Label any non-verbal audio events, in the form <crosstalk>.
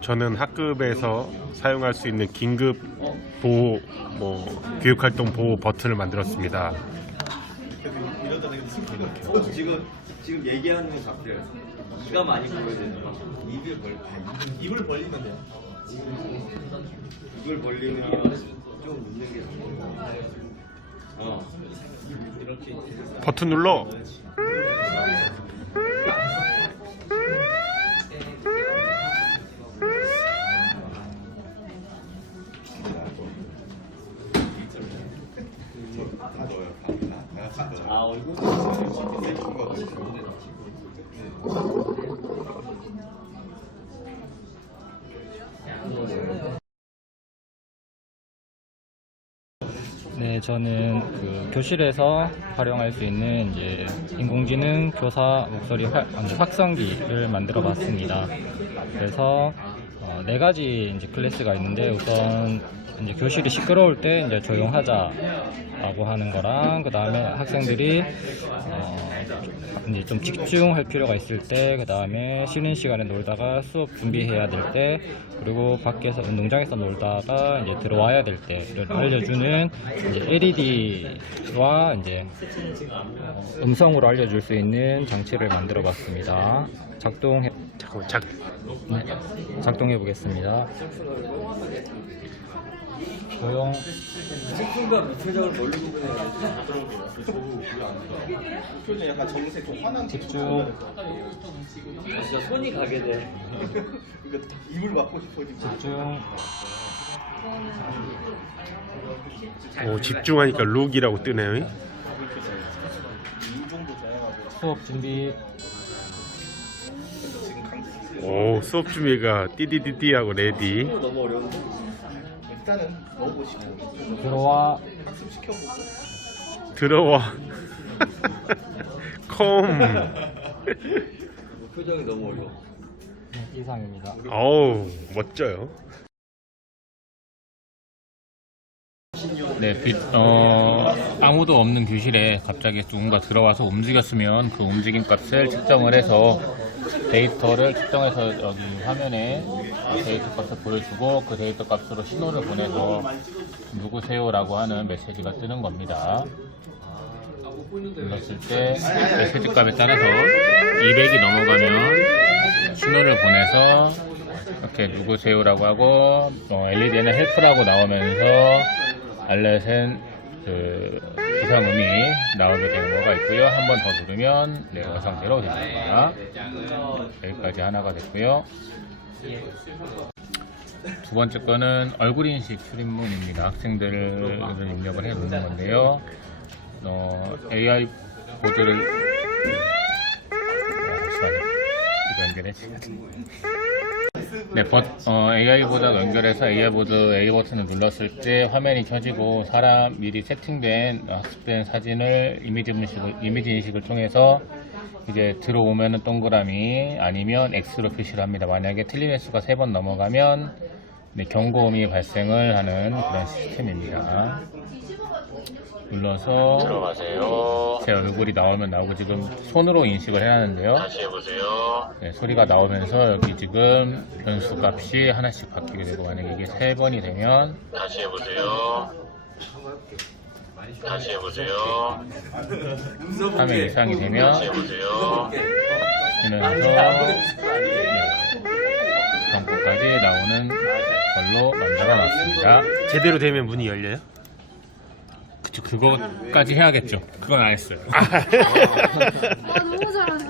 저는 학급에서 사용할 수 있는 긴급 보호 뭐 교육활동 보호 버튼을 만들었습니다. 지금 지금 얘기하는 것 같아요. 기가 많이 거. 입을 벌 입을 벌리면 돼요. 입을 벌리면 좀 웃는 게 좋고. 어. 버튼 눌러. 아 얼굴. 네, 저는 그 교실에서 활용할 수 있는 이제 인공지능 교사 목소리 활- 아니, 확성기를 만들어 봤습니다. 그래서 어, 네 가지 이제 클래스가 있는데 우선 이제 교실이 시끄러울 때 이제 조용하자라고 하는 거랑 그 다음에 학생들이 어, 이제 좀 집중할 필요가 있을 때, 그 다음에 쉬는 시간에 놀다가 수업 준비해야 될 때, 그리고 밖에서 운동장에서 놀다가 이제 들어와야 될 때를 알려주는 이제 LED와 이제 어, 음성으로 알려줄 수 있는 장치를 만들어 봤습니다. 작동해, 잠깐만 작. 네, 작동해 보겠습니다. 조용, 식품과 무표정을 뭘로 구분해가지고. 표정 약간 정색 좀 화난 집중, 아, 진짜 손이 가게 돼. <laughs> 그러니까 입을 막고 싶어 지금. 집중. 오 집중하니까 룩이라고 뜨네요. 수업 준비. 오 수업 준비가 띠디디디 하고 레디. 일단은 넣어보시고 들어와, 학습 시켜보고. 들어와. <laughs> 컴. 표정이 너무 어려워. 네, 이상입니다. 어우 멋져요. 네, 빛, 어, 아무도 없는 교실에 갑자기 누군가 들어와서 움직였으면 그 움직임 값을 측정을 해서 데이터를 측정해서 여기 화면에 데이터 값을 보여주고 그 데이터 값으로 신호를 보내서 누구세요라고 하는 메시지가 뜨는 겁니다. 눌렀을 때 메시지 값에 따라서 200이 넘어가면 신호를 보내서 이렇게 누구세요라고 하고 어, LED에는 헬프라고 나오면서 알렛은 그 기상음이 나오게 되는 거가 있고요. 한 번 더 누르면 네, 완성대로 됩니다. 여기까지 하나가 됐고요. 두 번째 거는 얼굴 인식 출입문입니다. 학생들을 입력을 해 놓는 건데요. 어, AI 보드를 아, 잠시만요. 이거 연결해. 네, 버, 어, AI 보드 연결해서 AI 보드 A 버튼을 눌렀을 때 화면이 켜지고 사람 미리 세팅된 어, 학습된 사진을 이미지 인식을, 이미지 인식을 통해서 이제 들어오면은 동그라미 아니면 X로 표시를 합니다. 만약에 틀린 횟수가 세번 넘어가면 네, 경고음이 발생을 하는 그런 시스템입니다. 눌러서 들어가세요. 제 얼굴이 나오면 나오고 지금 손으로 인식을 해놨는데요. 다시 해보세요. 네, 소리가 나오면서 여기 지금 변수 값이 하나씩 바뀌게 되고 만약에 이게 세 번이 되면 다시 해보세요. 다시 해보세요. 3회 이상이 되면 다시 해보세요. 이러면서 경고까지 나오는 걸로 만들어 놨습니다. 제대로 되면 문이 열려요? 그쵸, 그거까지 해야겠죠. 그건 안 했어요. 아 너무 잘하네.